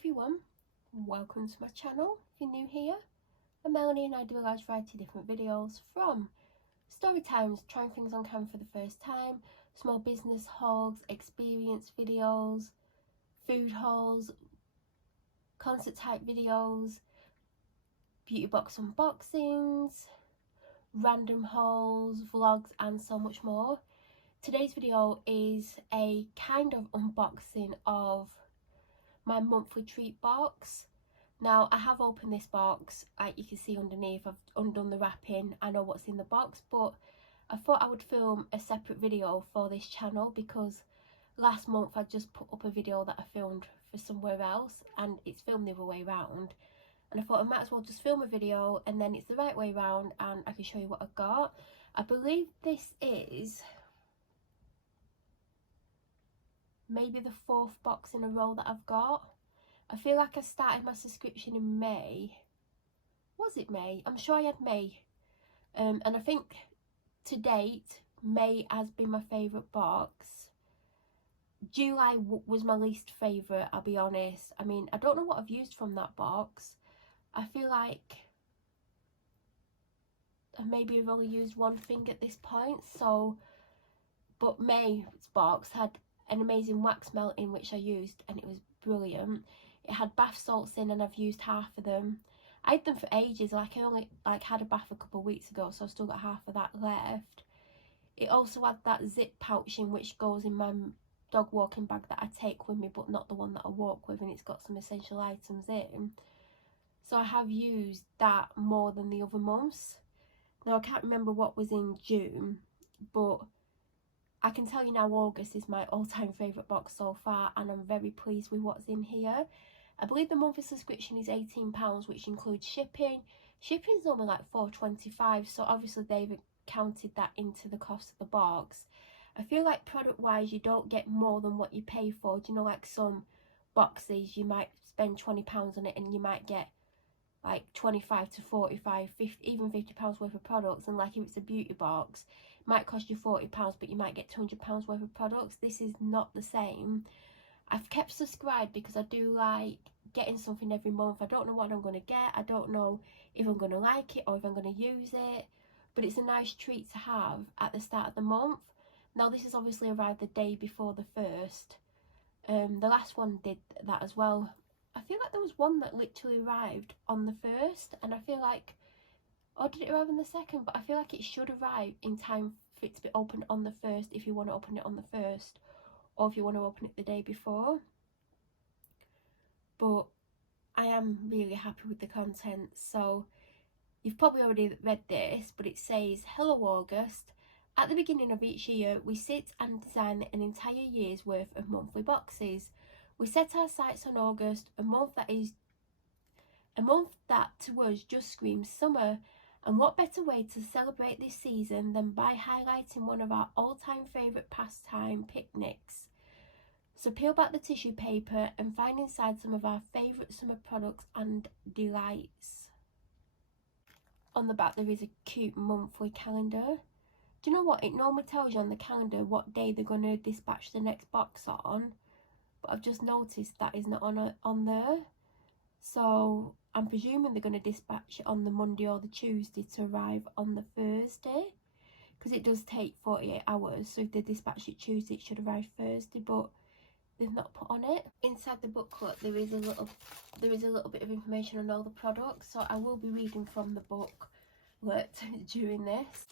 everyone, welcome to my channel. If you're new here, I'm Melanie and I do a large variety of different videos, from story times, trying things on camera for the first time, small business hauls, experience videos, food hauls, concert type videos, beauty box unboxings, random hauls, vlogs and so much more. Today's video is a kind of unboxing of my monthly treat box. Now I have opened this box, like you can see underneath. I've undone the wrapping, I know what's in the box, but I thought I would film a separate video for this channel because last month I just put up a video that I filmed for somewhere else and it's filmed the other way around, and I thought I might as well just film a video and then it's the right way around and I can show you what I got. I believe this is maybe the fourth box in a row that I've got. I feel like I started my subscription in May. Was it May? I'm sure I had May. And I think to date, May has been my favourite box. July was my least favourite, I'll be honest. I mean, I don't know what I've used from that box. I feel like maybe I've only used one thing at this point. So, but May's box had an amazing wax melt in which I used and it was brilliant. It had bath salts in and I've used half of them. I had them for ages, like I only had a bath a couple of weeks ago, so I've still got half of that left. It also had that zip pouch in which goes in my dog walking bag that I take with me, but not the one that I walk with, and it's got some essential items in. So I have used that more than the other months. Now I can't remember what was in June, but I can tell you now August is my all-time favourite box so far and I'm very pleased with what's in here. I believe the monthly subscription is £18, which includes shipping. Shipping is only like £4.25, so obviously they've counted that into the cost of the box. I feel like product-wise you don't get more than what you pay for. Do you know, like some boxes you might spend £20 on it and you might get like 25 to 45, 50, even £50 worth of products, and like if it's a beauty box it might cost you £40 but you might get £200 worth of products. This is not the same. I've kept subscribed because I do like getting something every month. I don't know what I'm going to get, I don't know if I'm going to like it or if I'm going to use it, but it's a nice treat to have at the start of the month. Now this has obviously arrived the day before the 1st. The last one did that as well. I feel like there was one that literally arrived on the 1st, and I feel like, or did it arrive on the 2nd? But I feel like it should arrive in time for it to be opened on the 1st if you want to open it on the 1st, or if you want to open it the day before. But I am really happy with the content. So you've probably already read this, but it says, "Hello August. At the beginning of each year, we sit and design an entire year's worth of monthly boxes. We set our sights on August, a month that to us just screams summer, and what better way to celebrate this season than by highlighting one of our all-time favourite pastime, picnics. So peel back the tissue paper and find inside some of our favourite summer products and delights." On the back there is a cute monthly calendar. Do you know what? It normally tells you on the calendar what day they're going to dispatch the next box on, but I've just noticed that is not on there. So I'm presuming they're going to dispatch it on the Monday or the Tuesday to arrive on the Thursday, because it does take 48 hours. So if they dispatch it Tuesday, it should arrive Thursday, but they've not put on it. Inside the booklet there is a little bit of information on all the products, so I will be reading from the booklet during this.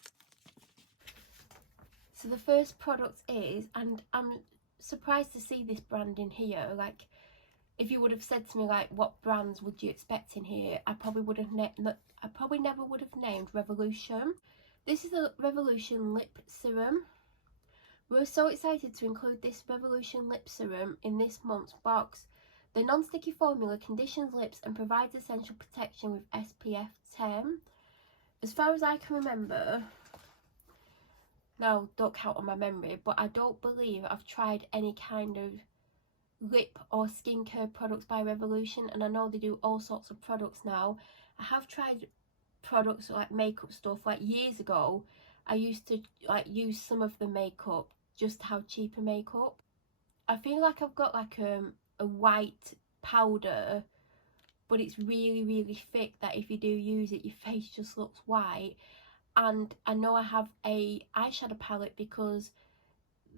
So the first product is, and I'm surprised to see this brand in here. Like, if you would have said to me like what brands would you expect in here, I probably never would have named Revolution. This is a Revolution lip serum. We're so excited to include this Revolution lip serum in this month's box. The non-sticky formula conditions lips and provides essential protection with SPF 10. As far as I can remember, now don't count on my memory, but I don't believe I've tried any kind of lip or skincare products by Revolution, and I know they do all sorts of products now. I have tried products like makeup stuff. Like years ago I used to like use some of the makeup just to have cheaper makeup. I feel like I've got like a white powder, but it's really, really thick that if you do use it, your face just looks white. And I know I have a eyeshadow palette because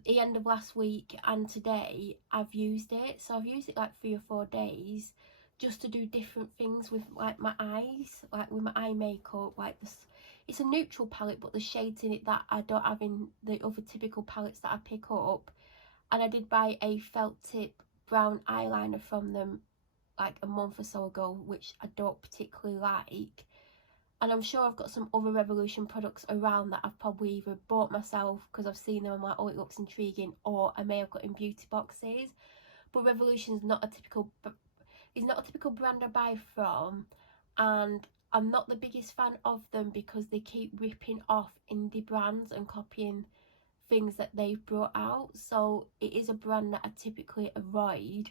the end of last week and today I've used it. So I've used it like 3 or 4 days just to do different things with like my eyes, like with my eye makeup. Like this, it's a neutral palette, but the shades in it that I don't have in the other typical palettes that I pick up. And I did buy a felt tip brown eyeliner from them like a month or so ago, which I don't particularly like. And I'm sure I've got some other Revolution products around that I've probably either bought myself because I've seen them and I'm like, oh, it looks intriguing, or I may have got in beauty boxes. But Revolution's not a typical, it's not a typical brand I buy from, and I'm not the biggest fan of them because they keep ripping off indie brands and copying things that they've brought out. So it is a brand that I typically avoid.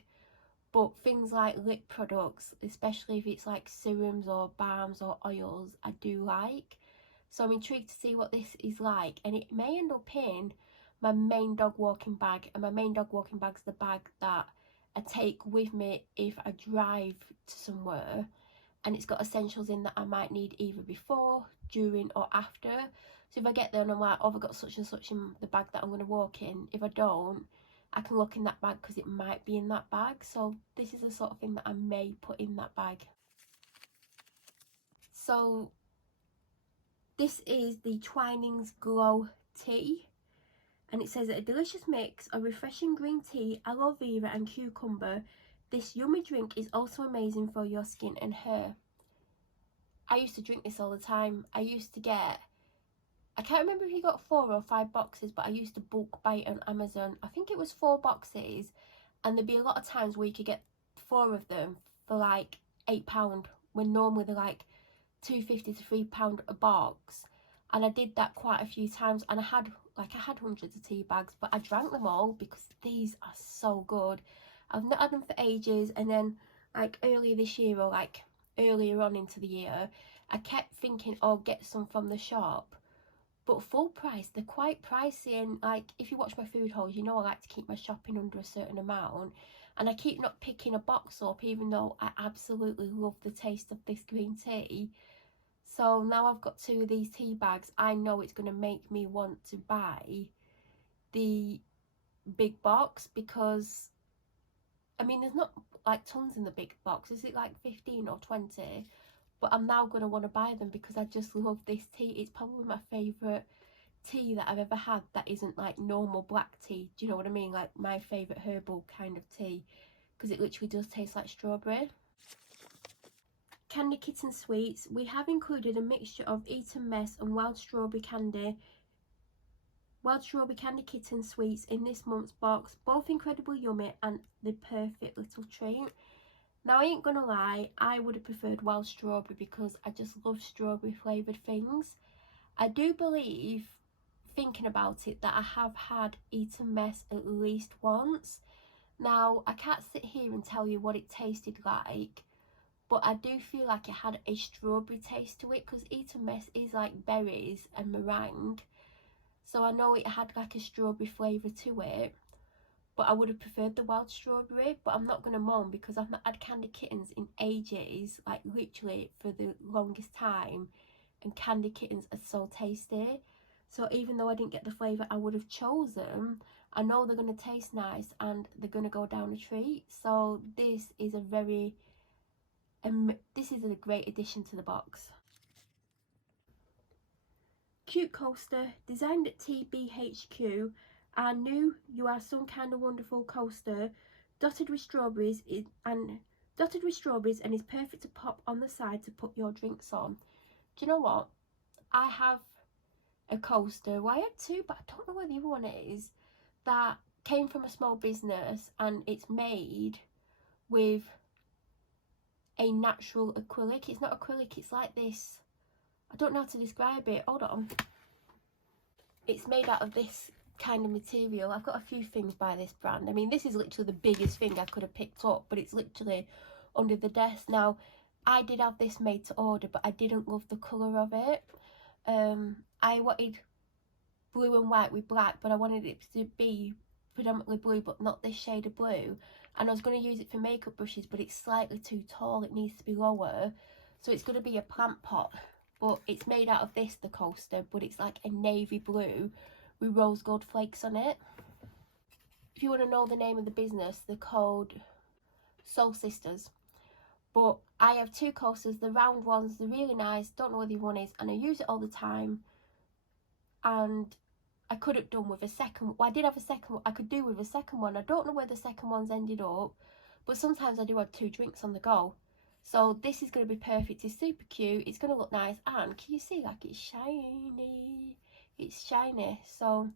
But things like lip products, especially if it's like serums or balms or oils, I do like. So I'm intrigued to see what this is like. And it may end up in my main dog walking bag. And my main dog walking bag's the bag that I take with me if I drive to somewhere. And it's got essentials in that I might need either before, during or after. So if I get there and I'm like, oh, I've got such and such in the bag that I'm going to walk in. If I don't, I can look in that bag because it might be in that bag. So this is the sort of thing that I may put in that bag. So this is the Twinings Glow Tea. And it says that a delicious mix of refreshing green tea, aloe vera and cucumber. This yummy drink is also amazing for your skin and hair. I used to drink this all the time. I used to get, I can't remember if you got 4 or 5 boxes, but I used to bulk buy it on Amazon. I think it was 4 boxes, and there'd be a lot of times where you could get 4 of them for like £8, when normally they're like £2.50 to £3 a box. And I did that quite a few times, and I had hundreds of tea bags, but I drank them all because these are so good. I've not had them for ages, and then like earlier this year, or like earlier on into the year, I kept thinking, oh, get some from the shop. But full price, they're quite pricey. And like, if you watch my food hauls, you know I like to keep my shopping under a certain amount, and I keep not picking a box up even though I absolutely love the taste of this green tea. So now I've got 2 of these tea bags, I know it's going to make me want to buy the big box, because I mean, there's not like tons in the big box. Is it like 15 or 20? But I'm now going to want to buy them because I just love this tea. It's probably my favourite tea that I've ever had that isn't like normal black tea. Do you know what I mean? Like my favourite herbal kind of tea, because it literally does taste like strawberry. Candy Kitten Sweets. We have included a mixture of Eton Mess and Wild Strawberry Candy Kitten Sweets in this month's box. Both incredibly yummy and the perfect little treat. Now, I ain't gonna lie, I would have preferred wild strawberry because I just love strawberry flavoured things. I do believe, thinking about it, that I have had Eton Mess at least once. Now, I can't sit here and tell you what it tasted like, but I do feel like it had a strawberry taste to it, because Eton Mess is like berries and meringue. So I know it had like a strawberry flavour to it. But I would have preferred the wild strawberry. But I'm not going to moan because I've not had Candy Kittens in ages, like literally for the longest time. And Candy Kittens are so tasty. So even though I didn't get the flavour I would have chosen, I know they're going to taste nice and they're going to go down a treat. So this is a great addition to the box. Cute coaster, designed at TBHQ. Our new You Are Some Kind of Wonderful coaster, dotted with strawberries and is perfect to pop on the side to put your drinks on. Do you know what? I have a coaster. Well, I had 2, but I don't know where the other one is. That came from a small business, and it's made with a natural acrylic. It's not acrylic, it's like this. I don't know how to describe it. Hold on. It's made out of this kind of material. I've got a few things by this brand. I mean, this is literally the biggest thing I could have picked up, but it's literally under the desk. Now, I did have this made to order, but I didn't love the colour of it. I wanted blue and white with black, but I wanted it to be predominantly blue, but not this shade of blue. and I was going to use it for makeup brushes, but it's slightly too tall, it needs to be lower, so it's going to be a plant pot. But it's made out of this, the coaster, but it's like a navy blue with rose gold flakes on it. If you want to know the name of the business, they're called Soul Sisters. But I have two coasters, the round ones, they're really nice, don't know where the other one is, and I use it all the time. And I could have done with a second, well, I did have a second, I could do with a second one. I don't know where the second one's ended up, but sometimes I do have 2 drinks on the go. So this is going to be perfect. It's super cute, it's going to look nice, and can you see, like, it's shiny, it's shiny. So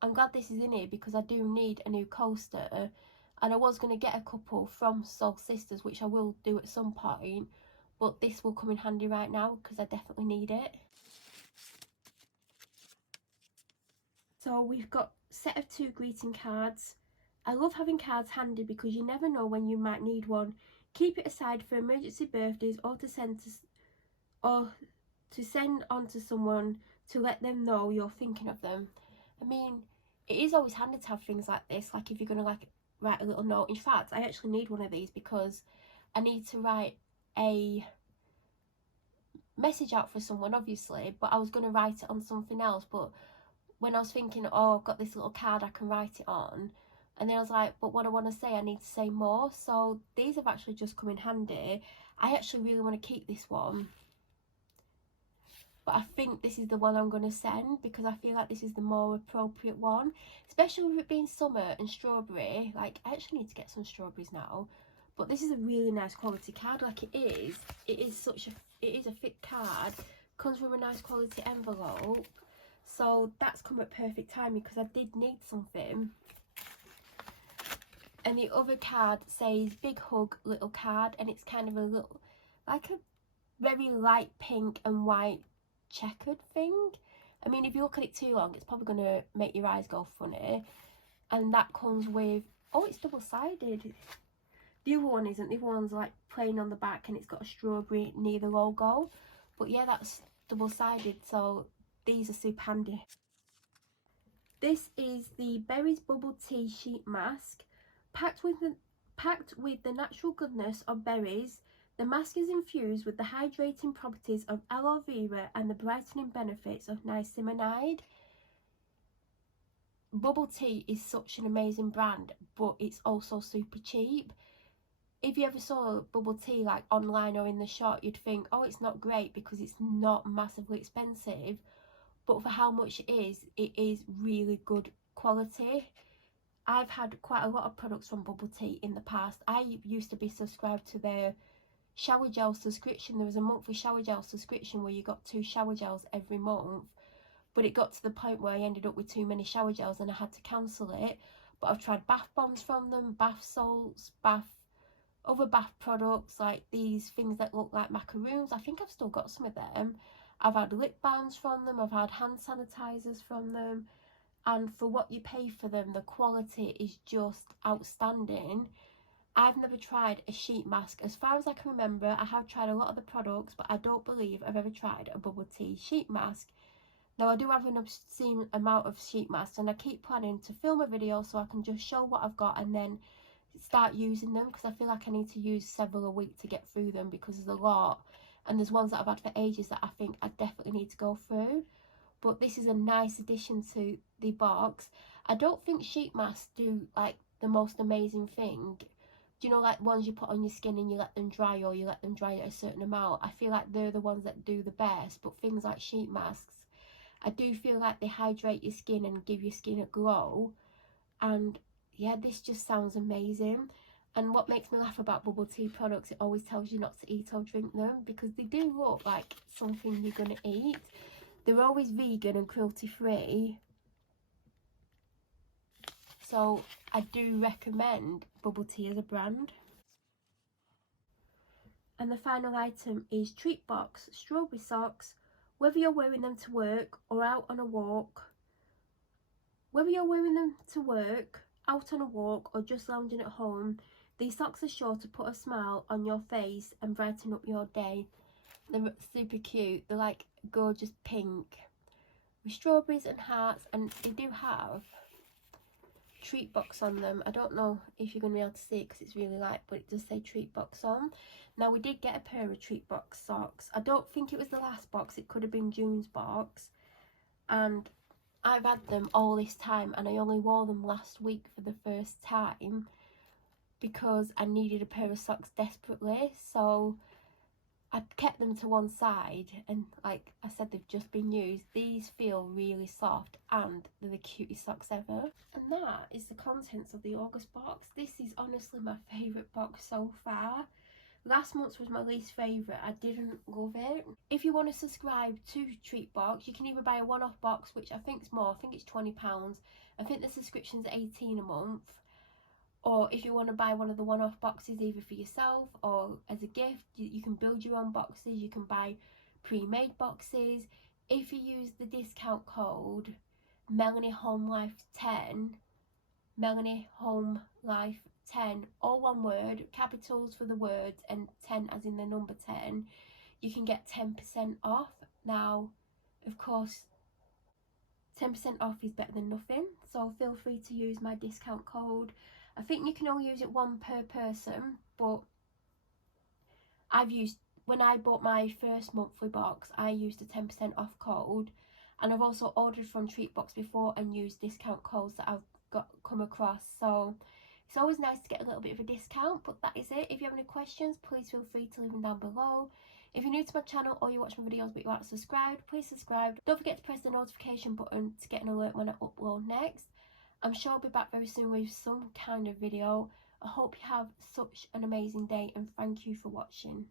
I'm glad this is in here because I do need a new coaster, and I was going to get a couple from Soul Sisters, which I will do at some point, but this will come in handy right now because I definitely need it. So we've got a set of 2 greeting cards. I love having cards handy because you never know when you might need one. Keep it aside for emergency birthdays or to send on to someone to let them know you're thinking of them. I mean, it is always handy to have things like this, like if you're going to like write a little note. In fact, I actually need one of these because I need to write a message out for someone, obviously, but I was going to write it on something else. But when I was thinking, oh, I've got this little card I can write it on, and then I was like, but what I want to say, I need to say more. So these have actually just come in handy. I actually really want to keep this one, but I think this is the one I'm going to send because I feel like this is the more appropriate one, especially with it being summer and strawberry. Like, I actually need to get some strawberries now, but this is a really nice quality card. Like, it is a thick card, comes from a nice quality envelope. So that's come at perfect timing because I did need something. And the other card says big hug, little card, and it's kind of a little, like a very light pink and white checkered thing. I mean, if you look at it too long, it's probably going to make your eyes go funny. And that comes with, oh, it's double-sided. The other one isn't. The other one's like plain on the back and it's got a strawberry near the logo. But yeah, that's double-sided, so these are super handy. This is the Berries Bubble Tea Sheet Mask. Packed with the natural goodness of berries, the mask is infused with the hydrating properties of aloe vera and the brightening benefits of niacinamide. Bubble tea is such an amazing brand, but it's also super cheap. If you ever saw bubble tea like online or in the shop, you'd think, oh, it's not great because it's not massively expensive. But for how much it is really good quality. I've had quite a lot of products from Bubble Tea in the past. I used to be subscribed to their shower gel subscription. There was a monthly shower gel subscription where you got 2 shower gels every month. But it got to the point where I ended up with too many shower gels and I had to cancel it. But I've tried bath bombs from them, bath salts, other bath products, like these things that look like macaroons. I think I've still got some of them. I've had lip balms from them, I've had hand sanitizers from them, and for what you pay for them, the quality is just outstanding. I've never tried a sheet mask. As far as I can remember, I have tried a lot of the products, but I don't believe I've ever tried a bubble tea sheet mask. Now, I do have an obscene amount of sheet masks, and I keep planning to film a video so I can just show what I've got and then start using them, because I feel like I need to use several a week to get through them because there's a lot. And there's ones that I've had for ages that I think I definitely need to go through. But this is a nice addition to the box. I don't think sheet masks do like the most amazing thing. Do you know, like ones you put on your skin and you let them dry, or you let them dry at a certain amount? I feel like they're the ones that do the best. But things like sheet masks, I do feel like they hydrate your skin and give your skin a glow. And yeah, this just sounds amazing. And what makes me laugh about bubble tea products, it always tells you not to eat or drink them, because they do look like something you're going to eat. They're always vegan and cruelty free. So I do recommend bubble tea as a brand. And the final item is Treatbox Strawberry Socks. Whether you're wearing them to work or out on a walk, or just lounging at home, these socks are sure to put a smile on your face and brighten up your day. They're super cute. They're like gorgeous pink with strawberries and hearts, and they do have Treatbox on them. I don't know if you're going to be able to see it because it's really light, but it does say Treatbox on. Now, we did get a pair of Treatbox socks. I don't think it was the last box. It could have been June's box. And I've had them all this time, and I only wore them last week for the first time because I needed a pair of socks desperately. So I kept them to one side, and like I said, they've just been used. These feel really soft and they're the cutest socks ever. And that is the contents of the August box. This is honestly my favourite box so far. Last month's was my least favourite. I didn't love it. If you want to subscribe to Treatbox, you can either buy a one-off box, which I think is more. I think it's £20. I think the subscription's £18 a month. Or if you want to buy one of the one-off boxes, either for yourself or as a gift, you can build your own boxes. You can buy pre-made boxes. If you use the discount code Melanie Home Life 10, Melanie Home Life 10, all one word, capitals for the words and 10 as in the number 10, you can get 10% off. Now, of course, 10% off is better than nothing, so feel free to use my discount code. I think you can only use it one per person, but when I bought my first monthly box, I used a 10% off code, and I've also ordered from Treatbox before and used discount codes that I've come across, so it's always nice to get a little bit of a discount. But that is it. If you have any questions, please feel free to leave them down below. If you're new to my channel or you watch my videos but you aren't subscribed, please subscribe. Don't forget to press the notification button to get an alert when I upload next. I'm sure I'll be back very soon with some kind of video. I hope you have such an amazing day, and thank you for watching.